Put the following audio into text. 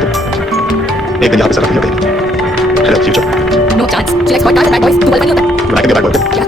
एक दिन यहाँ पे सर रखेंगे hello future No chance. She likes hot guys and bad boys. Tu girlfriend नहीं होता. बनाएंगे बैड बॉय क्या?